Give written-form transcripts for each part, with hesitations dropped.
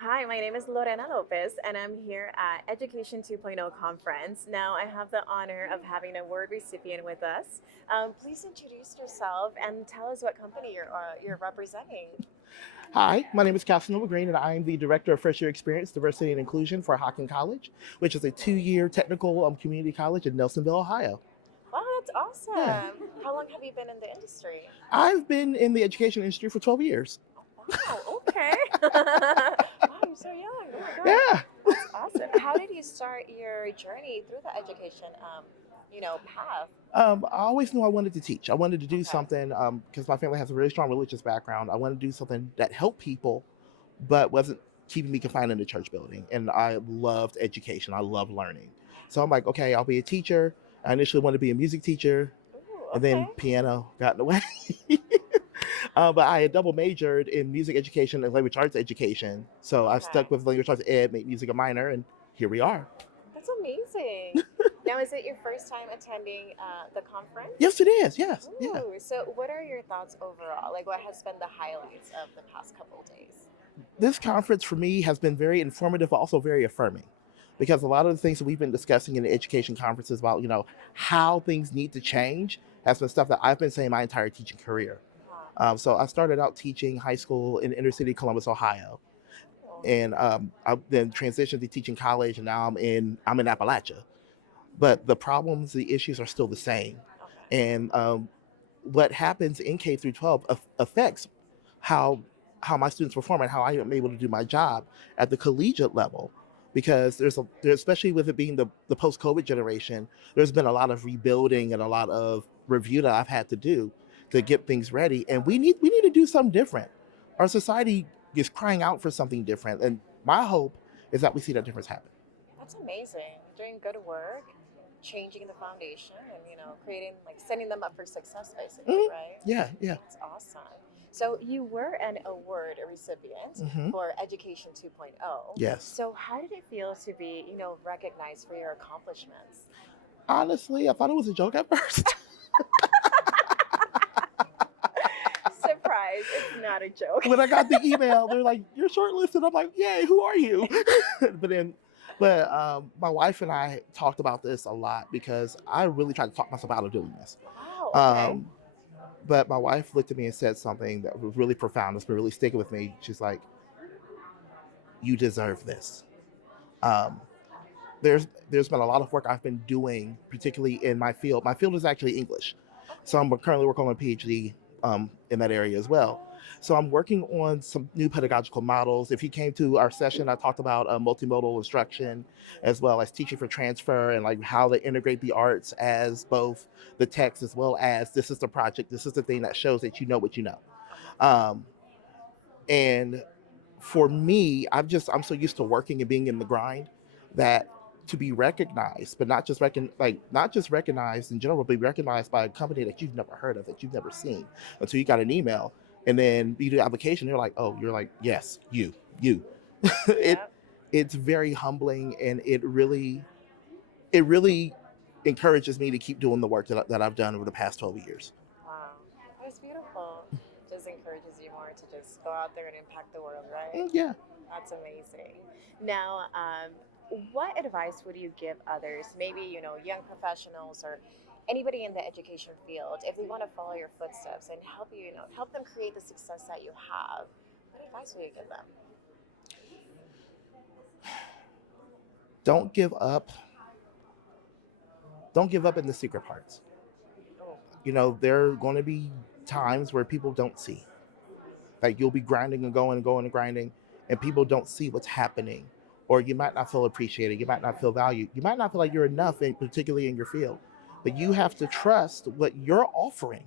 Hi, my name is Lorena Lopez, and I'm here at Education 2.0 conference. Now, I have the honor of having a award recipient with us. Please introduce yourself and tell us what company you're representing. Hi, my name is Casonova Green, and I am the Director of First Year Experience, Diversity, and Inclusion for Hocking College, which is a 2 year technical community college in Nelsonville, Ohio. Wow, that's Yeah. awesome. How long have you been in the industry? I've been in the education industry for 12 years. Wow, okay. Wow, you're so young. Oh my God. Yeah. That's awesome. How did you start your journey through the education path? I always knew I wanted to teach. I wanted to do Okay. something because my family has a really strong religious background. I wanted to do something that helped people, but wasn't keeping me confined in the church building. And I loved education. I love learning. So I'm like, okay, I'll be a teacher. I initially wanted to be a music teacher, Ooh, and okay. then piano got in the way. But I had double majored in music education and language arts education. So I Okay. stuck with language arts ed, made music a minor, and here we are. That's amazing. Now, is it your first time attending the conference? Yes, it is. Yes. Yeah. Ooh, so what are your thoughts overall? Like, what has been the highlights of the past couple of days? This conference for me has been very informative, but also very affirming. Because a lot of the things that we've been discussing in the education conferences about, how things need to change has been stuff that I've been saying my entire teaching career. Huh. So I started out teaching high school in inner city Columbus, Ohio, Oh, and I then transitioned to teaching college, and now I'm in Appalachia. But the problems, the issues are still the same, okay. and what happens in K through 12 affects how how my students perform and how I am able to do my job at the collegiate level. Because especially with it being the post COVID generation, there's been a lot of rebuilding and a lot of review that I've had to do to get things ready, and we need to do something different. Our society is crying out for something different, and my hope is that we see that difference happen. That's amazing. Doing good work, changing the foundation, and creating like setting them up for success, basically, Mhm. right? Yeah, yeah. That's awesome. So you were an award recipient Hmm. for Education 2.0. Yes. So how did it feel to be, recognized for your accomplishments? Honestly, I thought it was a joke at first. Surprise, it's not a joke. When I got the email, they're like, "You're shortlisted." I'm like, "Yay! Who are you?" but then, but my wife and I talked about this a lot because I really tried to talk myself out of doing this. Wow, okay. Um, but my wife looked at me and said something that was really profound. That's been really sticking with me. She's like, "You deserve this." Um, there's been a lot of work I've been doing, particularly in my field. My field is actually English, so Okay. I'm currently working on a PhD in that area as well. What? So I'm working on some new pedagogical models. If you came to our session, I talked about multimodal instruction, as well as teaching for transfer and like how they integrate the arts as both the text as well as this is the project, this is the thing that shows that you know what you know. Okay. Um, and for me, I'm so used to working and being in the grind that to be recognized, but not just recognized in general, but be recognized by a company that you've never heard of, that you've never seen, until you got an email, and then you do the application. They're like, oh, you're like, yes, you. it Yep. it's very humbling, and it really encourages me to keep doing the work that I've done over the past 12 years. Wow. That's beautiful. Just encourages you more to just go out there and impact the world, right? Yeah. That's amazing. Now, what advice would you give others, maybe, young professionals or anybody in the education field, if they want to follow your footsteps and help you, help them create the success that you have? What advice would you give them? Don't give up. Don't give up in the secret parts. Oh, There are going to be times where people don't see. Like you'll be grinding and going and going and grinding, and people don't see what's happening. Or you might not feel appreciated. You might not feel valued. You might not feel like you're enough, particularly in your field. But you have to trust what you're offering,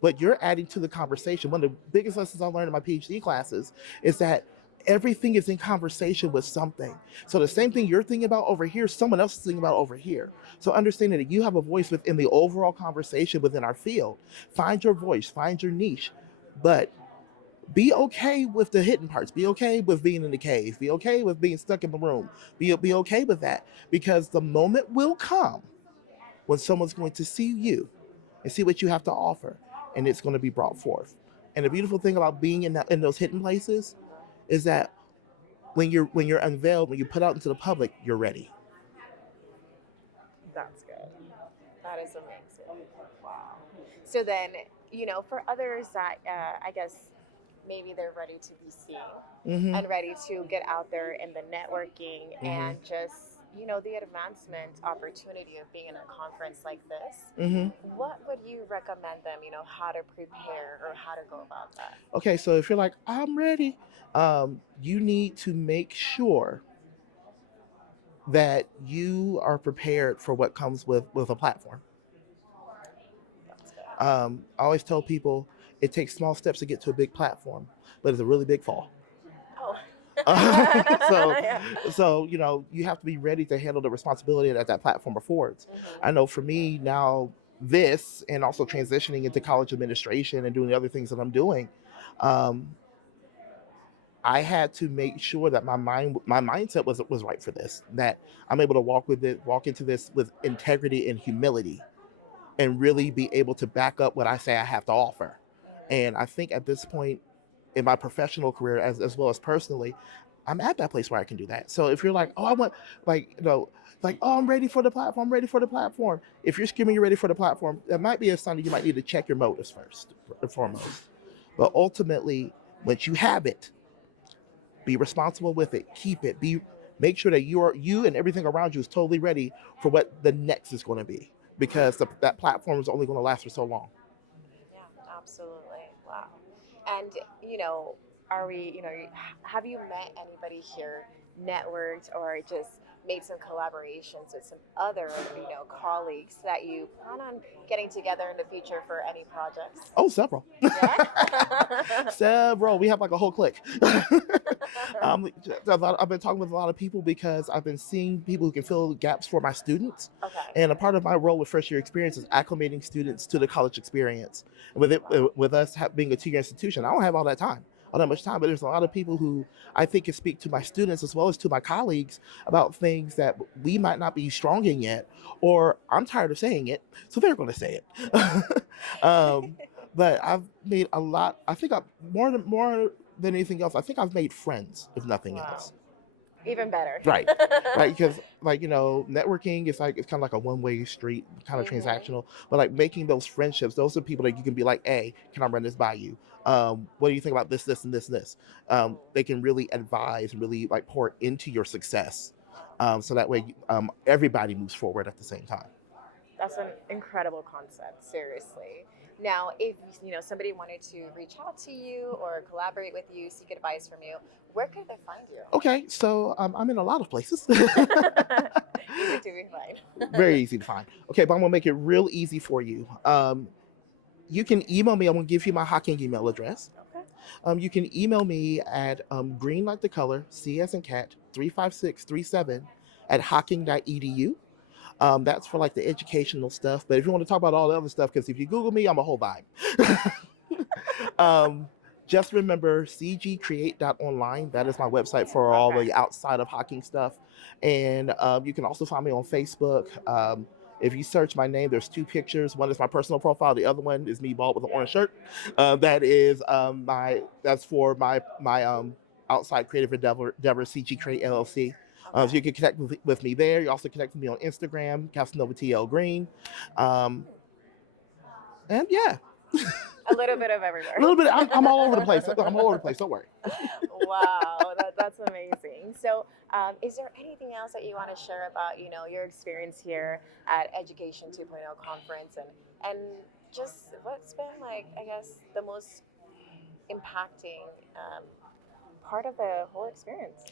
what you're adding to the conversation. One of the biggest lessons I learned in my PhD classes is that everything is in conversation with something. So the same thing you're thinking about over here, someone else is thinking about over here. So understanding that you have a voice within the overall conversation within our field. Find your voice, find your niche, but be okay with the hidden parts. Be okay with being in the cave. Be okay with being stuck in the room. Be okay with that, because the moment will come when someone's going to see you and see what you have to offer, and it's going to be brought forth. And the beautiful thing about being in those hidden places is that when you're unveiled, when you put out into the public, you're ready. That's good. That is amazing. Wow. So then, for others that I guess maybe they're ready to be seen Mm-hmm. and ready to get out there in the networking Mm-hmm. and just, the advancement opportunity of being in a conference like this, Mm-hmm. what would you recommend them, how to prepare or how to go about that? Okay, so if you're like, I'm ready, you need to make sure that you are prepared for what comes with a platform. That's good. I always tell people it takes small steps to get to a big platform, but it's a really big fall. Oh. so Yeah. you have to be ready to handle the responsibility that that platform affords. I Hmm. know for me now, this and also transitioning into college administration and doing the other things that I'm doing, um, I had to make sure that my mindset was right for this, that I'm able to walk into this with integrity and humility, and really be able to back up what I say I have to offer. And I think at this point in my professional career, as well as personally, I'm at that place where I can do that. So if you're like, oh, I want, like, like, oh, I'm ready for the platform, I'm ready for the platform. If you're screaming you're ready for the platform, that might be a sign that you might need to check your motives first and foremost. But ultimately, once you have it, be responsible with it, keep it, make sure that you and everything around you is totally ready for what the next is going to be, because that platform is only going to last for so long. Yeah, absolutely. Wow. And, are we, have you met anybody here, networked, or just made some collaborations with some other, colleagues that you plan on getting together in the future for any projects? Oh, several. Yeah. Several. We have like a whole clique. I've been talking with a lot of people because I've been seeing people who can fill gaps for my students. Okay. And a part of my role with first year experience is acclimating students to the college experience. Wow. With us being a 2 year institution, I don't have all that much time, but there's a lot of people who I think can speak to my students as well as to my colleagues about things that we might not be strong in yet, or I'm tired of saying it, so they're going to say it. um, but I've made a lot. I think I more than anything else. I think I've made friends, if nothing Wow. else. Even better. Right, right. Because like networking is like it's kind of like a one-way street, kind of Hmm. transactional. But like making those friendships, those are people that you can be like, hey, can I run this by you? What do you think about this, this, and this, and this? They can really advise and really like pour into your success, so that way everybody moves forward at the same time. That's an incredible concept, seriously. Now, if somebody wanted to reach out to you or collaborate with you, seek advice from you, where could they find you? Okay, so I'm in a lot of places. Easy to be fine. Very easy to find. Okay, but I'm gonna make it real easy for you. You can email me. I'm gonna give you my Hocking email address. Okay. You can email me at green like the color, C as in cat, 35637 at hocking.edu. That's for like the educational stuff. But if you want to talk about all the other stuff, because if you Google me, I'm a whole vibe. um, just remember cgcreate.online. That is my website for all Okay. the outside of Hocking stuff. And you can also find me on Facebook. If you search my name, there's two pictures. One is my personal profile. The other one is me bald with an orange shirt. That's for my outside creative endeavor CG Create LLC. So you Okay. can connect with me there. You also connect with me on Instagram, Casonova Green. Um, and yeah, A little bit of a everywhere. little bit. I'm all over the place. I'm all over the place. Don't worry. Wow, that's amazing. So, is there anything else that you want to share about, your experience here at Education 2.0 conference and just what's been like, I guess, the most impacting part of the whole experience?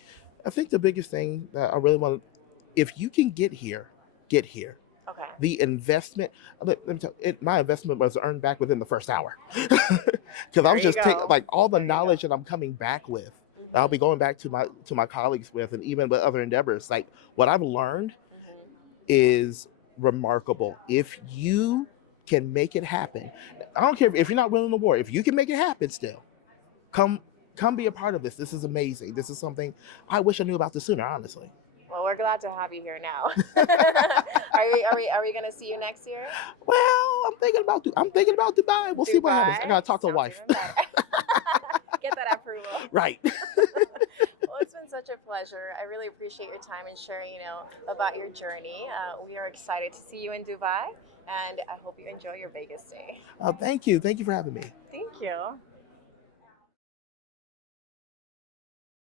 I think the biggest thing that I really want, if you can get here. Okay. The investment, let me tell you, my investment was earned back within the first hour. Because I There was you just taking go. like all the There you go. knowledge that I'm coming back with. That I'll be Hmm. going back to my colleagues with, and even with other endeavors. Like what I've learned Hmm. is remarkable. If you can make it happen, I don't care if you're not willing to war. If you can make it happen, still come come be a part of this. This is amazing. This is something I wish I knew about this sooner. Honestly. Well, we're glad to have you here now. Are we gonna see you next year? Well, I'm thinking about Dubai. We'll see what happens. I Dubai gotta talk to the sounds wife. even better. Get that approval. Right. Well, it's been such a pleasure. I really appreciate your time and sharing, about your journey. We are excited to see you in Dubai, and I hope you enjoy your Vegas stay. Thank you. Thank you for having me. Thank you.